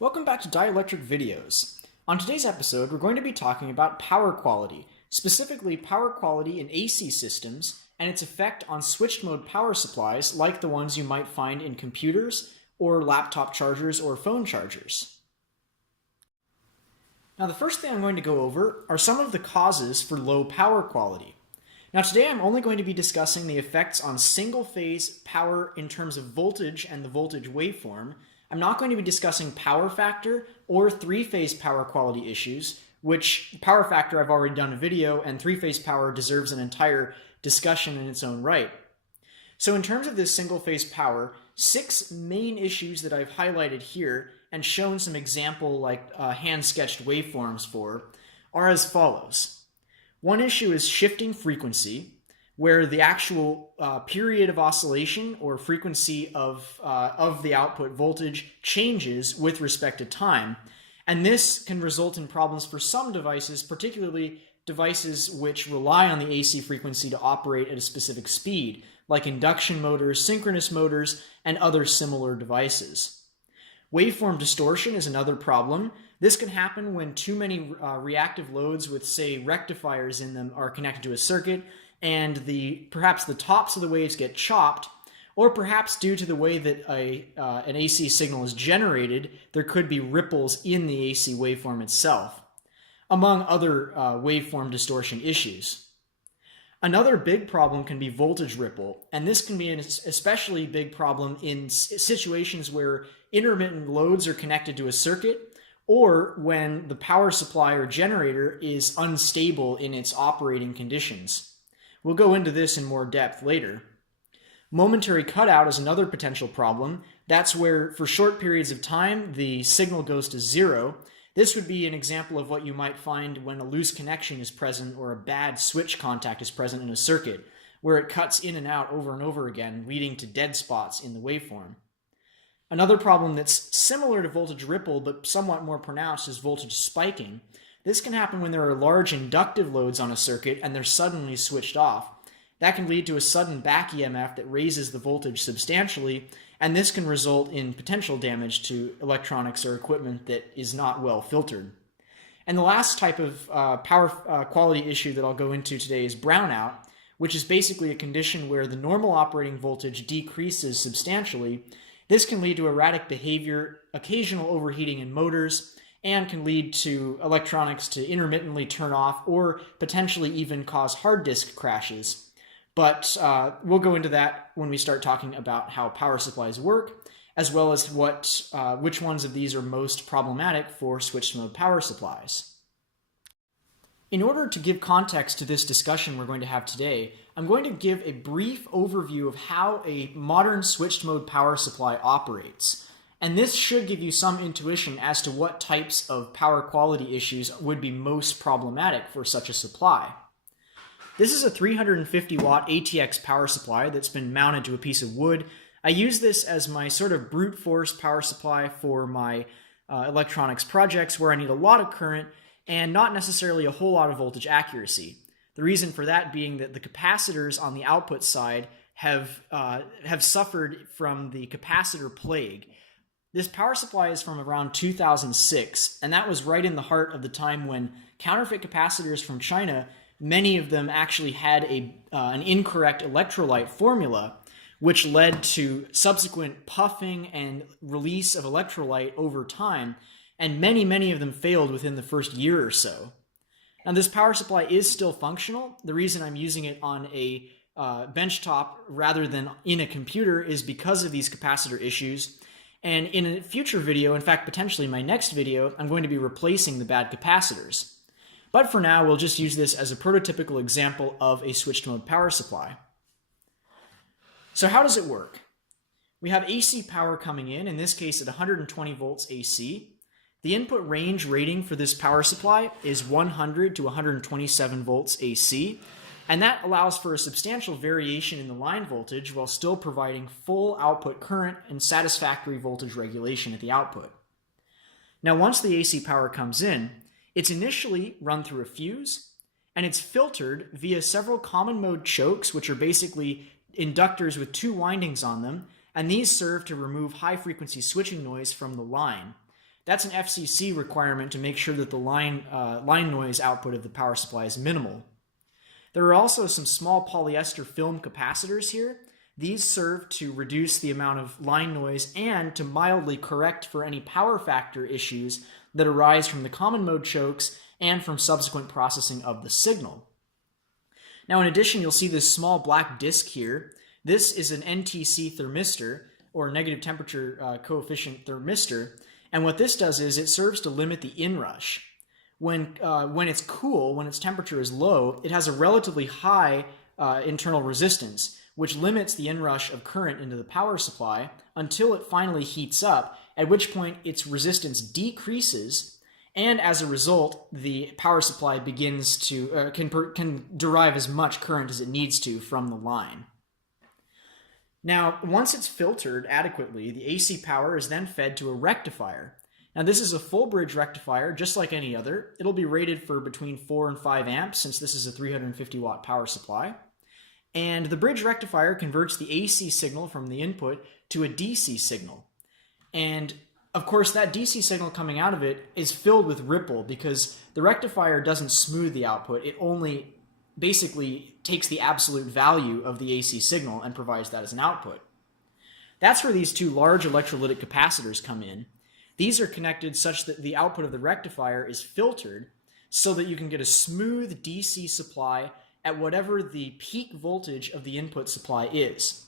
Welcome back to Dielectric Videos. On today's episode, we're going to be talking about power quality, specifically power quality in AC systems and its effect on switched mode power supplies like the ones you might find in computers or laptop chargers or phone chargers. Now, the first thing I'm going to go over are some of the causes for low power quality. Now, today I'm only going to be discussing the effects on single-phase power in terms of voltage and the voltage waveform. I'm not going to be discussing power factor or three-phase power quality issues, which power factor I've already done a video, and three-phase power deserves an entire discussion in its own right. So in terms of this single-phase power, 6 main issues that I've highlighted here and shown some example hand-sketched waveforms for are as follows. One issue is shifting frequency, where the actual period of oscillation or frequency of the output voltage changes with respect to time. And this can result in problems for some devices, particularly devices which rely on the AC frequency to operate at a specific speed, like induction motors, synchronous motors, and other similar devices. Waveform distortion is another problem. This can happen when too many reactive loads with, say, rectifiers in them are connected to a circuit, and perhaps the tops of the waves get chopped, or perhaps due to the way that an AC signal is generated, there could be ripples in the AC waveform itself, among other waveform distortion issues. Another big problem can be voltage ripple, and this can be an especially big problem in situations where intermittent loads are connected to a circuit, or when the power supply or generator is unstable in its operating conditions. We'll go into this in more depth later. Momentary cutout is another potential problem. That's where, for short periods of time, the signal goes to zero. This would be an example of what you might find when a loose connection is present or a bad switch contact is present in a circuit, where it cuts in and out over and over again, leading to dead spots in the waveform. Another problem that's similar to voltage ripple but somewhat more pronounced is voltage spiking. This can happen when there are large inductive loads on a circuit and they're suddenly switched off. That can lead to a sudden back EMF that raises the voltage substantially, and this can result in potential damage to electronics or equipment that is not well filtered. And the last type of power quality issue that I'll go into today is brownout, which is basically a condition where the normal operating voltage decreases substantially. This can lead to erratic behavior, occasional overheating in motors, and can lead to electronics to intermittently turn off or potentially even cause hard disk crashes. But we'll go into that when we start talking about how power supplies work, as well as which ones of these are most problematic for switched mode power supplies. In order to give context to this discussion we're going to have today, I'm going to give a brief overview of how a modern switched mode power supply operates. And this should give you some intuition as to what types of power quality issues would be most problematic for such a supply. This is a 350 watt ATX power supply that's been mounted to a piece of wood. I use this as my sort of brute force power supply for my electronics projects where I need a lot of current and not necessarily a whole lot of voltage accuracy. The reason for that being that the capacitors on the output side have suffered from the capacitor plague. This power supply is from around 2006, and that was right in the heart of the time when counterfeit capacitors from China, many of them actually had an incorrect electrolyte formula, which led to subsequent puffing and release of electrolyte over time, and many of them failed within the first year or so. Now, this power supply is still functional. The reason I'm using it on a benchtop rather than in a computer is because of these capacitor issues. And in a future video, in fact, potentially my next video, I'm going to be replacing the bad capacitors. But for now, we'll just use this as a prototypical example of a switched mode power supply. So how does it work? We have AC power coming in this case at 120 volts AC. The input range rating for this power supply is 100 to 127 volts AC. And that allows for a substantial variation in the line voltage while still providing full output current and satisfactory voltage regulation at the output. Now, once the AC power comes in, it's initially run through a fuse, and it's filtered via several common mode chokes, which are basically inductors with 2 windings on them, and these serve to remove high frequency switching noise from the line. That's an FCC requirement to make sure that the line noise output of the power supply is minimal. There are also some small polyester film capacitors here. These serve to reduce the amount of line noise and to mildly correct for any power factor issues that arise from the common mode chokes and from subsequent processing of the signal. Now, in addition, you'll see this small black disc here. This is an NTC thermistor, or negative temperature coefficient thermistor, and what this does is it serves to limit the inrush. When it's cool, when its temperature is low, it has a relatively high internal resistance, which limits the inrush of current into the power supply until it finally heats up, at which point its resistance decreases, and as a result, the power supply begins to can derive as much current as it needs to from the line. Now, once it's filtered adequately, the AC power is then fed to a rectifier. Now, this is a full bridge rectifier, just like any other. It'll be rated for between 4 and 5 amps, since this is a 350 watt power supply. And the bridge rectifier converts the AC signal from the input to a DC signal. And of course, that DC signal coming out of it is filled with ripple because the rectifier doesn't smooth the output. It only basically takes the absolute value of the AC signal and provides that as an output. That's where these two large electrolytic capacitors come in. These are connected such that the output of the rectifier is filtered so that you can get a smooth DC supply at whatever the peak voltage of the input supply is.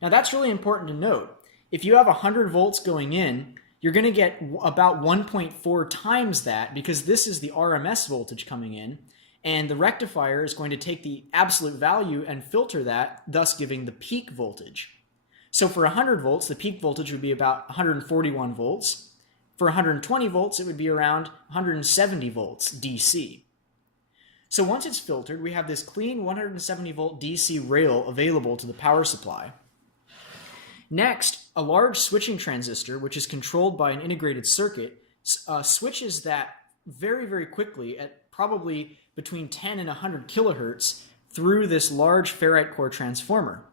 Now, that's really important to note. If you have 100 volts going in, you're going to get about 1.4 times that because this is the RMS voltage coming in, and the rectifier is going to take the absolute value and filter that, thus giving the peak voltage. So for 100 volts, the peak voltage would be about 141 volts. For 120 volts, it would be around 170 volts DC. So once it's filtered, we have this clean 170 volt DC rail available to the power supply. Next, a large switching transistor, which is controlled by an integrated circuit, switches that very, very quickly at probably between 10 and 100 kilohertz through this large ferrite core transformer.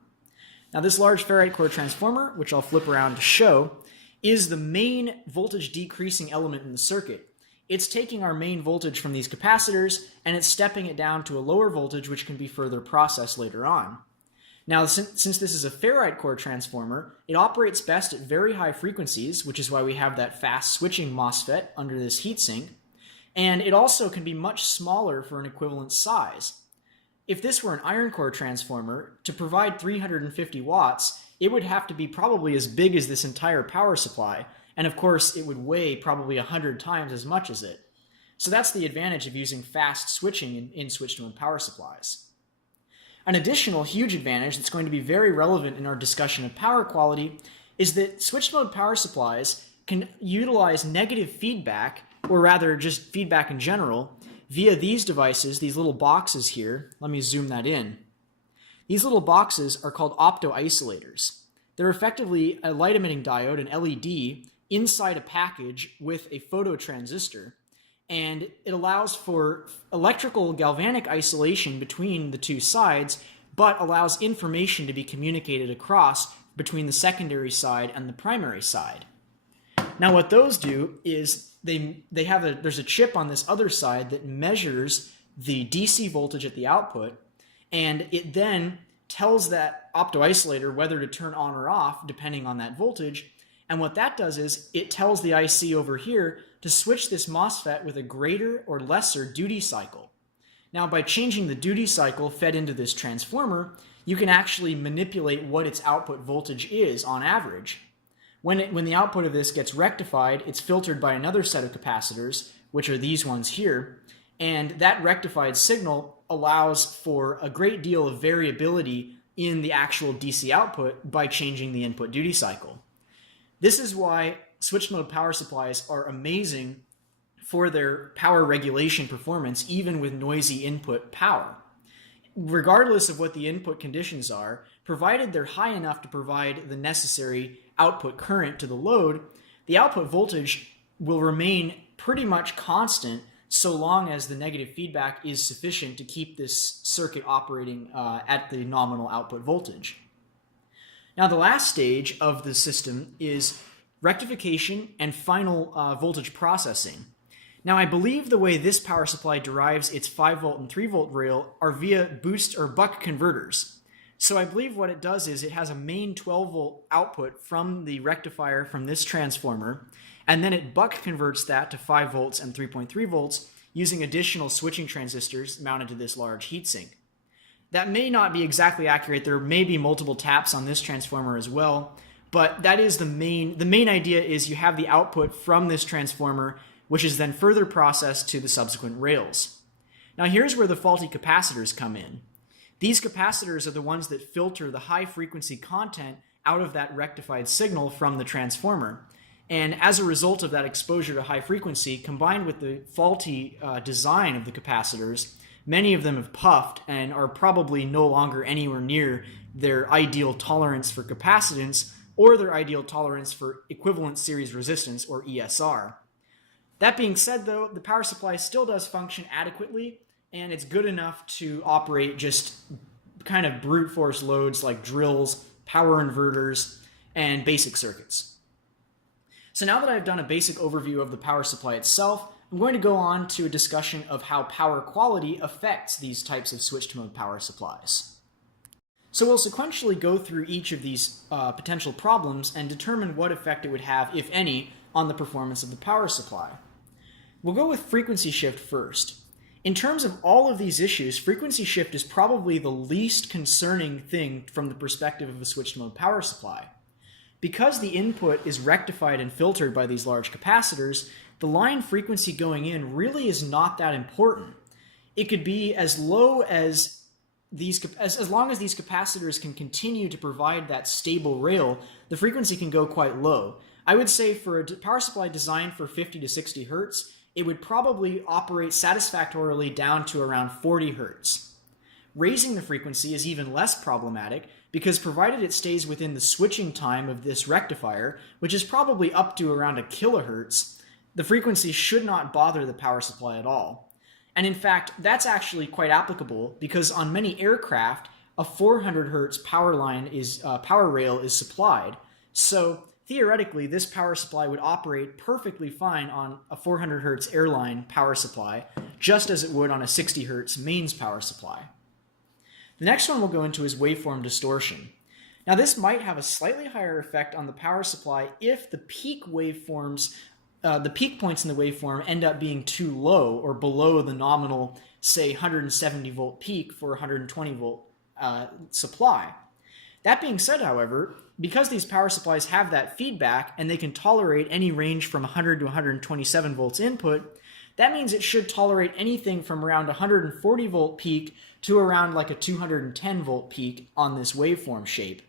Now, this large ferrite core transformer, which I'll flip around to show, is the main voltage decreasing element in the circuit. It's taking our main voltage from these capacitors and it's stepping it down to a lower voltage, which can be further processed later on. Now, since this is a ferrite core transformer, it operates best at very high frequencies, which is why we have that fast switching MOSFET under this heatsink, and it also can be much smaller for an equivalent size. If this were an iron core transformer, to provide 350 watts, it would have to be probably as big as this entire power supply, and of course it would weigh probably 100 times as much as it. So that's the advantage of using fast switching in switched-mode power supplies. An additional huge advantage that's going to be very relevant in our discussion of power quality is that switched-mode power supplies can utilize negative feedback, or rather just feedback in general, via these devices, these little boxes here. Let me zoom that in. These little boxes are called opto-isolators. They're effectively a light-emitting diode, an LED, inside a package with a phototransistor, and it allows for electrical galvanic isolation between the two sides, but allows information to be communicated across between the secondary side and the primary side. Now, what those do is there's a chip on this other side that measures the DC voltage at the output, and it then tells that opto-isolator whether to turn on or off depending on that voltage. And what that does is it tells the IC over here to switch this MOSFET with a greater or lesser duty cycle. Now, by changing the duty cycle fed into this transformer, you can actually manipulate what its output voltage is on average. When the output of this gets rectified, it's filtered by another set of capacitors, which are these ones here, and that rectified signal allows for a great deal of variability in the actual DC output by changing the input duty cycle. This is why switched-mode power supplies are amazing for their power regulation performance, even with noisy input power. Regardless of what the input conditions are, provided they're high enough to provide the necessary output current to the load, the output voltage will remain pretty much constant so long as the negative feedback is sufficient to keep this circuit operating at the nominal output voltage. Now, the last stage of the system is rectification, and final voltage processing. Now, I believe the way this power supply derives its 5 volt and 3 volt rail are via boost or buck converters. So I believe what it does is it has a main 12 volt output from the rectifier from this transformer, and then it buck converts that to 5 volts and 3.3 volts using additional switching transistors mounted to this large heatsink. That may not be exactly accurate. There may be multiple taps on this transformer as well, but that is the main idea is you have the output from this transformer, which is then further processed to the subsequent rails. Now here's where the faulty capacitors come in. These capacitors are the ones that filter the high frequency content out of that rectified signal from the transformer. And as a result of that exposure to high frequency, combined with the faulty design of the capacitors, many of them have puffed and are probably no longer anywhere near their ideal tolerance for capacitance or their ideal tolerance for equivalent series resistance, or ESR. That being said, though, the power supply still does function adequately, and it's good enough to operate just kind of brute force loads like drills, power inverters, and basic circuits. So now that I've done a basic overview of the power supply itself, I'm going to go on to a discussion of how power quality affects these types of switched-mode power supplies. So we'll sequentially go through each of these potential problems and determine what effect it would have, if any, on the performance of the power supply. We'll go with frequency shift first. In terms of all of these issues, frequency shift is probably the least concerning thing from the perspective of a switched-mode power supply. Because the input is rectified and filtered by these large capacitors, the line frequency going in really is not that important. It could be as low as as long as these capacitors can continue to provide that stable rail, the frequency can go quite low. I would say for a power supply designed for 50 to 60 hertz, it would probably operate satisfactorily down to around 40 hertz. Raising the frequency is even less problematic because provided it stays within the switching time of this rectifier, which is probably up to around a kilohertz, the frequency should not bother the power supply at all. And in fact, that's actually quite applicable because on many aircraft, a 400 hertz power rail is supplied. So theoretically, this power supply would operate perfectly fine on a 400 hertz airline power supply, just as it would on a 60 hertz mains power supply. The next one we'll go into is waveform distortion. Now this might have a slightly higher effect on the power supply if the peak waveforms the peak points in the waveform end up being too low or below the nominal, say, 170 volt peak for 120 volt supply. That being said, however, because these power supplies have that feedback and they can tolerate any range from 100 to 127 volts input, that means it should tolerate anything from around 140 volt peak to around like a 210 volt peak on this waveform shape.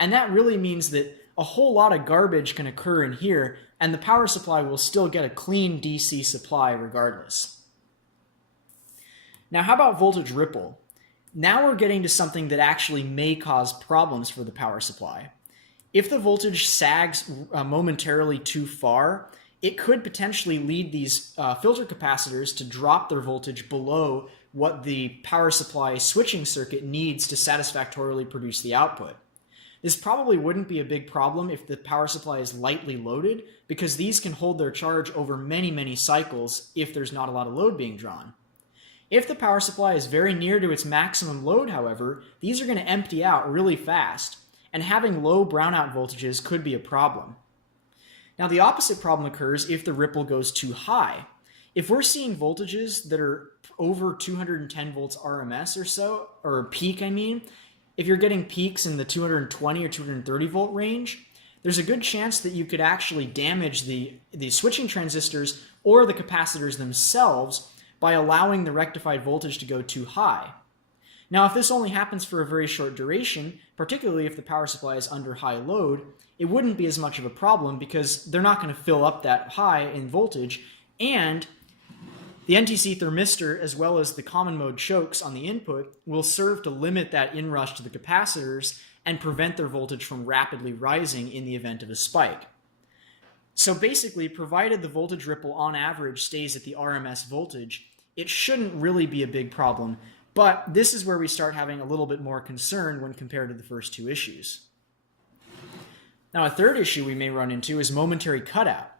And that really means that a whole lot of garbage can occur in here, and the power supply will still get a clean DC supply regardless. Now, how about voltage ripple? Now we're getting to something that actually may cause problems for the power supply. If the voltage sags momentarily too far, it could potentially lead these filter capacitors to drop their voltage below what the power supply switching circuit needs to satisfactorily produce the output. This probably wouldn't be a big problem if the power supply is lightly loaded, because these can hold their charge over many, many cycles if there's not a lot of load being drawn. If the power supply is very near to its maximum load, however, these are going to empty out really fast, and having low brownout voltages could be a problem. Now, the opposite problem occurs if the ripple goes too high. If we're seeing voltages that are over 210 volts RMS or so, or peak, I mean, if you're getting peaks in the 220 or 230 volt range, there's a good chance that you could actually damage the switching transistors or the capacitors themselves by allowing the rectified voltage to go too high. Now, if this only happens for a very short duration, particularly if the power supply is under high load, it wouldn't be as much of a problem because they're not going to fill up that high in voltage, and the NTC thermistor, as well as the common mode chokes on the input, will serve to limit that inrush to the capacitors and prevent their voltage from rapidly rising in the event of a spike. So basically, provided the voltage ripple on average stays at the RMS voltage, it shouldn't really be a big problem, but this is where we start having a little bit more concern when compared to the first two issues. Now, a third issue we may run into is momentary cutout.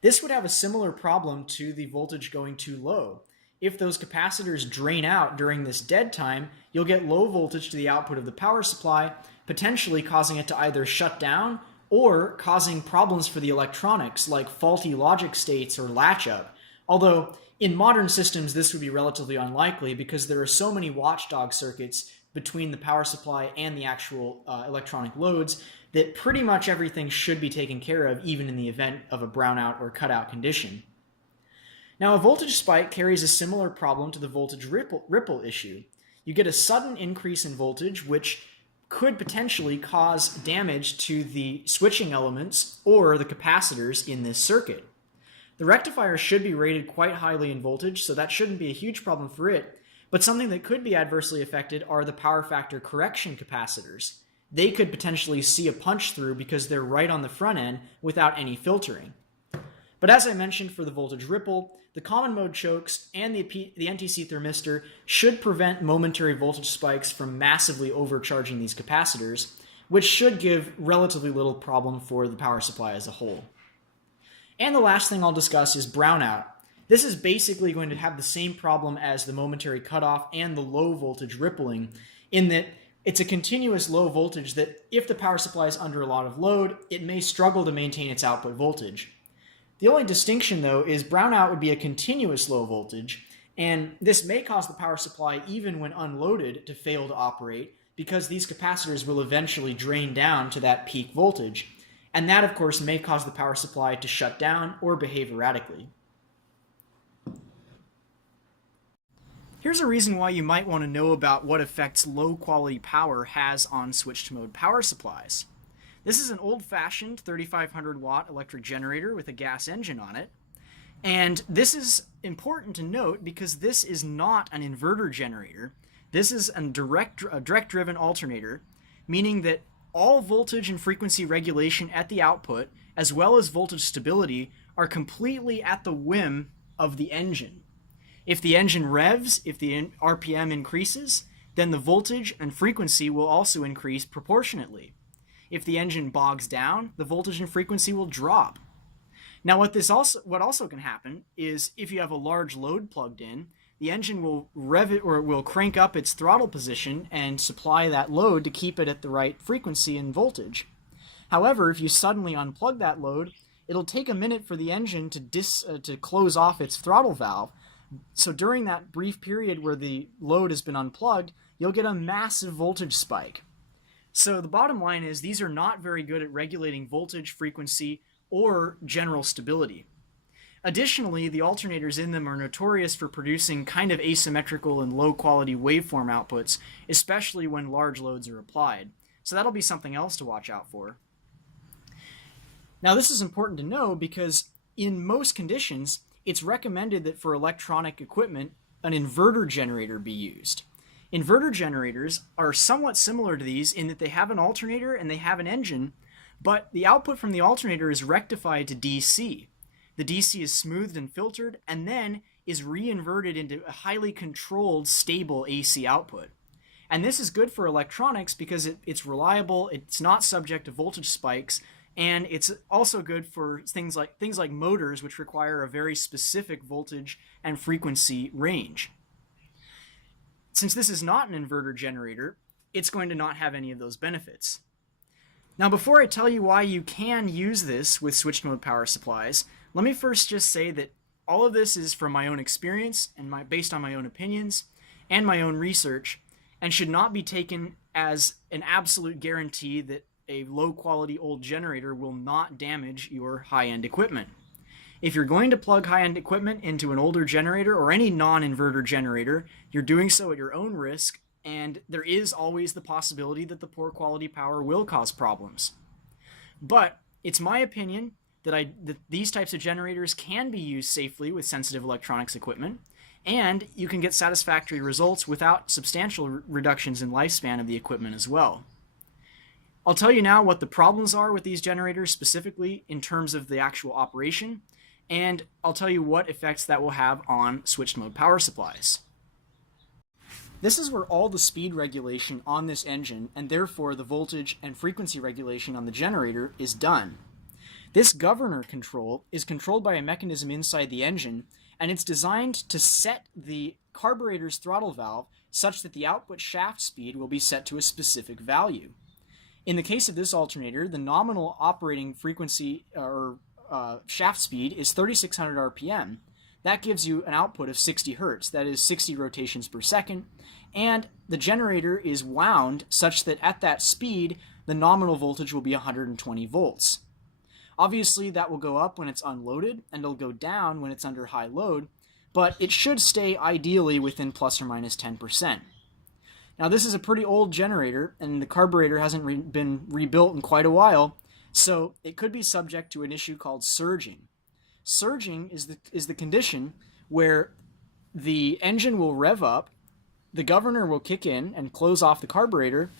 This would have a similar problem to the voltage going too low. If those capacitors drain out during this dead time, you'll get low voltage to the output of the power supply, potentially causing it to either shut down or causing problems for the electronics like faulty logic states or latch up. Although in modern systems this would be relatively unlikely because there are so many watchdog circuits between the power supply and the actual electronic loads that pretty much everything should be taken care of even in the event of a brownout or cutout condition. Now, a voltage spike carries a similar problem to the voltage ripple issue. You get a sudden increase in voltage which could potentially cause damage to the switching elements or the capacitors in this circuit. The rectifier should be rated quite highly in voltage, so that shouldn't be a huge problem for it, but something that could be adversely affected are the power factor correction capacitors. They could potentially see a punch through because they're right on the front end without any filtering. But as I mentioned for the voltage ripple, the common mode chokes and the NTC thermistor should prevent momentary voltage spikes from massively overcharging these capacitors, which should give relatively little problem for the power supply as a whole. And the last thing I'll discuss is brownout. This is basically going to have the same problem as the momentary cutoff and the low voltage rippling, in that it's a continuous low voltage that if the power supply is under a lot of load, it may struggle to maintain its output voltage. The only distinction, though, is brownout would be a continuous low voltage, and this may cause the power supply, even when unloaded, to fail to operate because these capacitors will eventually drain down to that peak voltage. And that, of course, may cause the power supply to shut down or behave erratically. Here's a reason why you might want to know about what effects low-quality power has on switched-mode power supplies. This is an old-fashioned 3500 watt electric generator with a gas engine on it. And this is important to note because this is not an inverter generator. This is a direct-driven alternator, meaning that all voltage and frequency regulation at the output, as well as voltage stability, are completely at the whim of the engine. If the engine revs, if the RPM increases, then the voltage and frequency will also increase proportionately. If the engine bogs down, the voltage and frequency will drop. Now what also can happen is if you have a large load plugged in, the engine will rev it or will crank up its throttle position and supply that load to keep it at the right frequency and voltage. However, if you suddenly unplug that load, it'll take a minute for the engine to close off its throttle valve. So during that brief period where the load has been unplugged, you'll get a massive voltage spike. So the bottom line is these are not very good at regulating voltage, frequency, or general stability. Additionally, the alternators in them are notorious for producing kind of asymmetrical and low-quality waveform outputs, especially when large loads are applied. So that'll be something else to watch out for. Now, this is important to know because in most conditions, it's recommended that for electronic equipment, an inverter generator be used. Inverter generators are somewhat similar to these in that they have an alternator and they have an engine, but the output from the alternator is rectified to DC. The DC is smoothed and filtered and then is reinverted into a highly controlled, stable AC output. And this is good for electronics because it's reliable, it's not subject to voltage spikes, and it's also good for things like motors, which require a very specific voltage and frequency range. Since this is not an inverter generator, it's going to not have any of those benefits. Now, before I tell you why you can use this with switched mode power supplies, let me first just say that all of this is from my own experience and based on my own opinions and my own research, and should not be taken as an absolute guarantee that a low-quality old generator will not damage your high-end equipment. If you're going to plug high-end equipment into an older generator or any non-inverter generator, you're doing so at your own risk, and there is always the possibility that the poor quality power will cause problems. But it's my opinion that these types of generators can be used safely with sensitive electronics equipment, and you can get satisfactory results without substantial reductions in lifespan of the equipment as well. I'll tell you now what the problems are with these generators specifically in terms of the actual operation, and I'll tell you what effects that will have on switched mode power supplies. This is where all the speed regulation on this engine, and therefore the voltage and frequency regulation on the generator, is done. This governor control is controlled by a mechanism inside the engine, and it's designed to set the carburetor's throttle valve such that the output shaft speed will be set to a specific value. In the case of this alternator, the nominal operating frequency or shaft speed is 3600 RPM. That gives you an output of 60 Hertz, that is 60 rotations per second, and the generator is wound such that at that speed, the nominal voltage will be 120 volts. Obviously, that will go up when it's unloaded, and it'll go down when it's under high load, but it should stay ideally within plus or minus 10%. Now, this is a pretty old generator, and the carburetor hasn't been rebuilt in quite a while, so it could be subject to an issue called surging. Surging is the condition where the engine will rev up, the governor will kick in and close off the carburetor,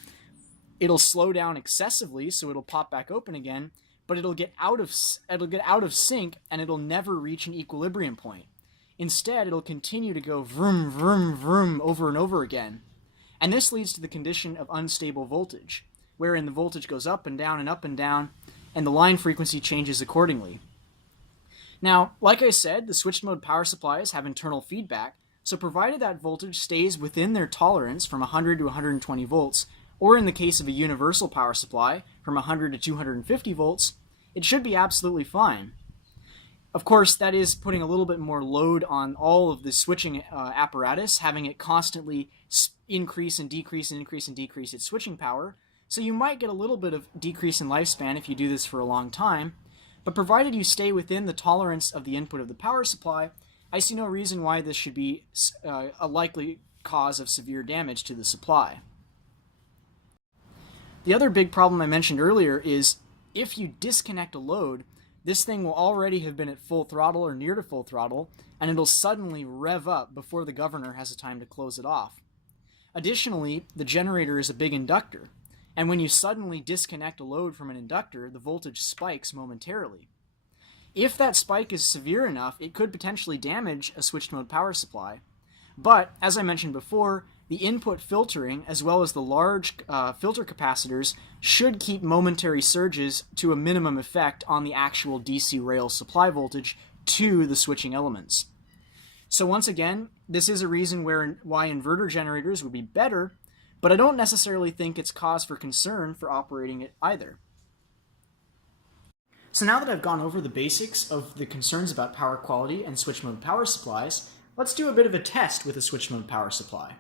it'll slow down excessively, so it'll pop back open again, but it'll get out of sync and it'll never reach an equilibrium point. Instead, it'll continue to go vroom, vroom, vroom over and over again. And this leads to the condition of unstable voltage, wherein the voltage goes up and down and up and down, and the line frequency changes accordingly. Now, like I said, the switched mode power supplies have internal feedback, so provided that voltage stays within their tolerance from 100 to 120 volts, or in the case of a universal power supply, from 100 to 250 volts, it should be absolutely fine. Of course, that is putting a little bit more load on all of the switching apparatus, having it constantly increase and decrease and increase and decrease its switching power, so you might get a little bit of decrease in lifespan if you do this for a long time, but provided you stay within the tolerance of the input of the power supply, I see no reason why this should be a likely cause of severe damage to the supply. The other big problem I mentioned earlier is if you disconnect a load, this thing will already have been at full throttle or near to full throttle, and it'll suddenly rev up before the governor has a time to close it off. Additionally, the generator is a big inductor, and when you suddenly disconnect a load from an inductor, the voltage spikes momentarily. If that spike is severe enough, it could potentially damage a switched mode power supply. But, as I mentioned before, the input filtering, as well as the large filter capacitors, should keep momentary surges to a minimum effect on the actual DC rail supply voltage to the switching elements. So once again, this is a reason why inverter generators would be better, but I don't necessarily think it's cause for concern for operating it either. So now that I've gone over the basics of the concerns about power quality and switch mode power supplies, let's do a bit of a test with a switch mode power supply.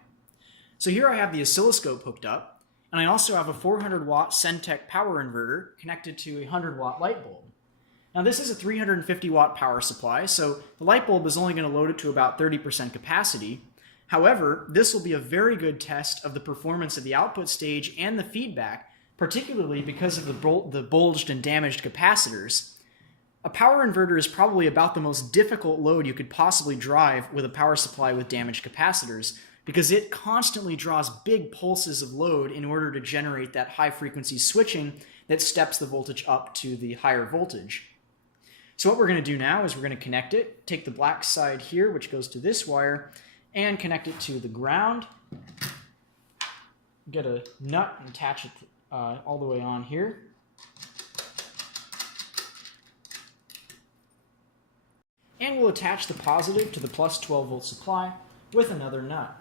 So here I have the oscilloscope hooked up, and I also have a 400 watt Centec power inverter connected to a 100 watt light bulb. Now this is a 350 watt power supply, so the light bulb is only going to load it to about 30% capacity. However, this will be a very good test of the performance of the output stage and the feedback, particularly because of the bulged and damaged capacitors. A power inverter is probably about the most difficult load you could possibly drive with a power supply with damaged capacitors, because it constantly draws big pulses of load in order to generate that high frequency switching that steps the voltage up to the higher voltage. So what we're going to do now is we're going to connect it, take the black side here, which goes to this wire, and connect it to the ground. Get a nut and attach it all the way on here. And we'll attach the positive to the plus 12 volt supply with another nut.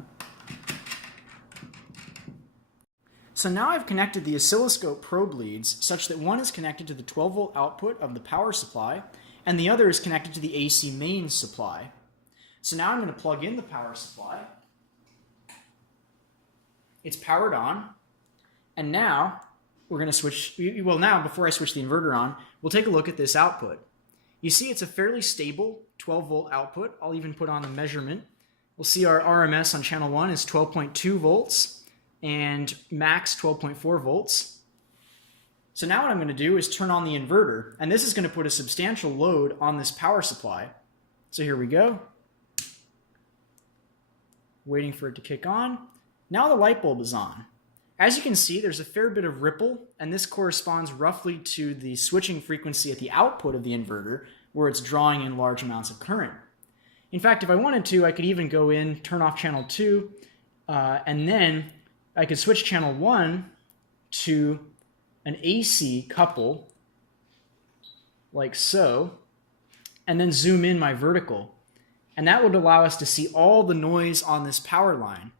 So now I've connected the oscilloscope probe leads such that one is connected to the 12 volt output of the power supply and the other is connected to the AC mains supply. So now I'm going to plug in the power supply. It's powered on, and now we're going to switch, well now before I switch the inverter on, we'll take a look at this output. You see it's a fairly stable 12 volt output. I'll even put on the measurement. We'll see our RMS on channel 1 is 12.2 volts and max 12.4 volts. So now what I'm going to do is turn on the inverter, and this is going to put a substantial load on this power supply. So here we go. Waiting for it to kick on. Now the light bulb is on. As you can see, there's a fair bit of ripple, and this corresponds roughly to the switching frequency at the output of the inverter, where it's drawing in large amounts of current. In fact, if I wanted to, I could even go in, turn off channel 2, And then I could switch channel 1 to an AC couple, like so, and then zoom in my vertical. And that would allow us to see all the noise on this power line.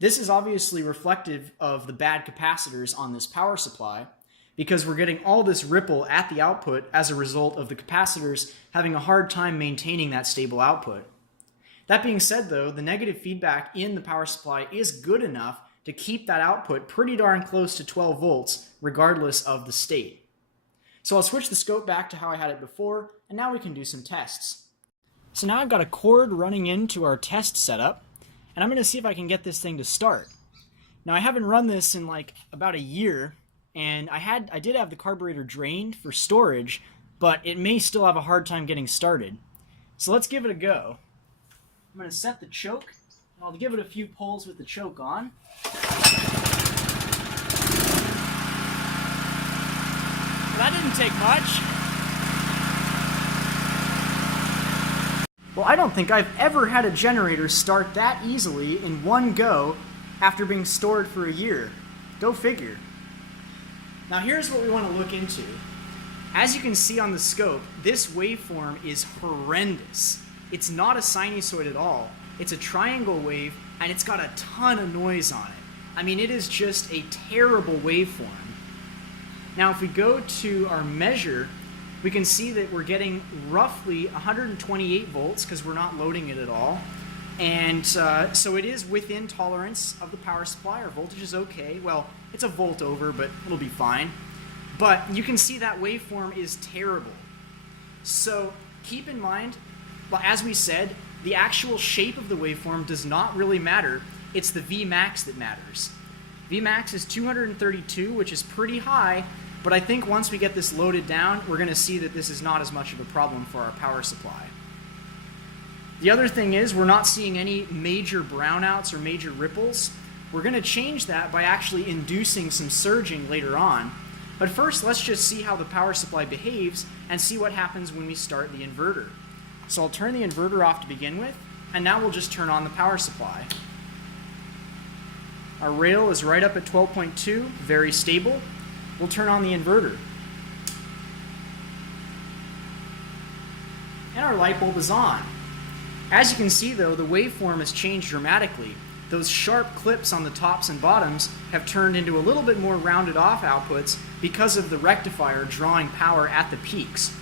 This is obviously reflective of the bad capacitors on this power supply, because we're getting all this ripple at the output as a result of the capacitors having a hard time maintaining that stable output. That being said, though, the negative feedback in the power supply is good enough to keep that output pretty darn close to 12 volts, regardless of the state. So I'll switch the scope back to how I had it before, and now we can do some tests. So now I've got a cord running into our test setup, and I'm going to see if I can get this thing to start. Now I haven't run this in like about a year, and I did have the carburetor drained for storage, but it may still have a hard time getting started. So let's give it a go. I'm going to set the choke. I'll give it a few pulls with the choke on. Well, that didn't take much. Well, I don't think I've ever had a generator start that easily in one go after being stored for a year. Go figure. Now here's what we want to look into. As you can see on the scope, this waveform is horrendous. It's not a sinusoid at all. It's a triangle wave, and it's got a ton of noise on it. I mean, it is just a terrible waveform. Now, if we go to our measure, we can see that we're getting roughly 128 volts because we're not loading it at all. And so it is within tolerance of the power supply. Our voltage is okay. Well, it's a volt over, but it'll be fine. But you can see that waveform is terrible. So keep in mind, well, as we said, the actual shape of the waveform does not really matter. It's the Vmax that matters. Vmax is 232, which is pretty high, but I think once we get this loaded down, we're going to see that this is not as much of a problem for our power supply. The other thing is we're not seeing any major brownouts or major ripples. We're going to change that by actually inducing some surging later on. But first, let's just see how the power supply behaves and see what happens when we start the inverter. So I'll turn the inverter off to begin with, and now we'll just turn on the power supply. Our rail is right up at 12.2, very stable. We'll turn on the inverter. And our light bulb is on. As you can see, though, the waveform has changed dramatically. Those sharp clips on the tops and bottoms have turned into a little bit more rounded off outputs because of the rectifier drawing power at the peaks.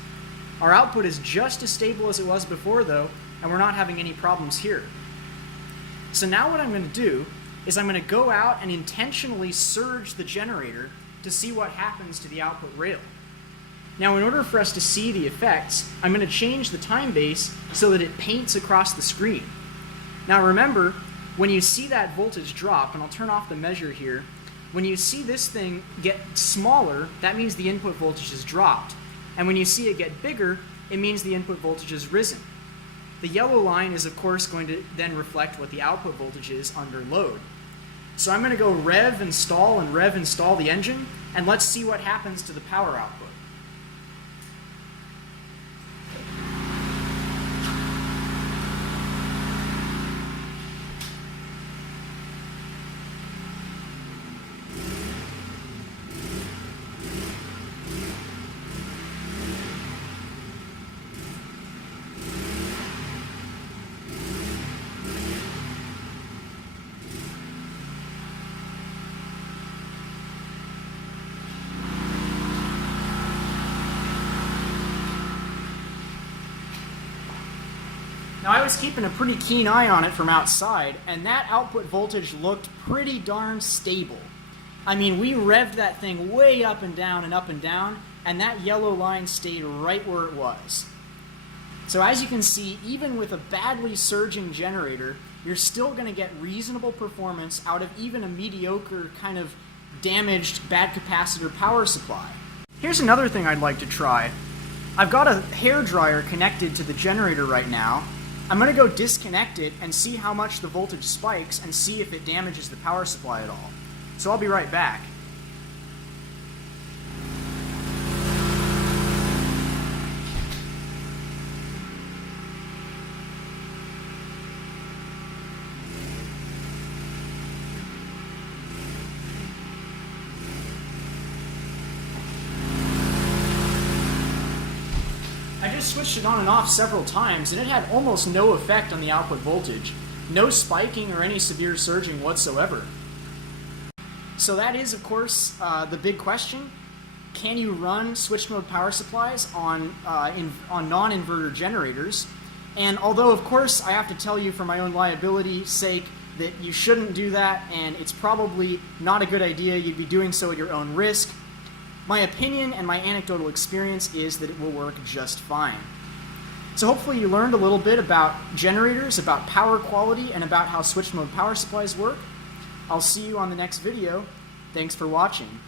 Our output is just as stable as it was before, though, and we're not having any problems here. So now what I'm going to do is I'm going to go out and intentionally surge the generator to see what happens to the output rail. Now, in order for us to see the effects, I'm going to change the time base so that it paints across the screen. Now remember, when you see that voltage drop, and I'll turn off the measure here, when you see this thing get smaller, that means the input voltage has dropped. And when you see it get bigger, it means the input voltage has risen. The yellow line is, of course, going to then reflect what the output voltage is under load. So I'm going to go rev install the engine, and let's see what happens to the power output. Now, I was keeping a pretty keen eye on it from outside, and that output voltage looked pretty darn stable. I mean, we revved that thing way up and down, and that yellow line stayed right where it was. So as you can see, even with a badly surging generator, you're still going to get reasonable performance out of even a mediocre kind of damaged bad capacitor power supply. Here's another thing I'd like to try. I've got a hairdryer connected to the generator right now. I'm going to go disconnect it and see how much the voltage spikes and see if it damages the power supply at all. So I'll be right back. just switched it on and off several times, and it had almost no effect on the output voltage. No spiking or any severe surging whatsoever. So that is, of course, the big question. Can you run switched mode power supplies on non-inverter generators? And although, of course, I have to tell you for my own liability's sake that you shouldn't do that, and it's probably not a good idea, you'd be doing so at your own risk, my opinion and my anecdotal experience is that it will work just fine. So hopefully you learned a little bit about generators, about power quality, and about how switched mode power supplies work. I'll see you on the next video. Thanks for watching.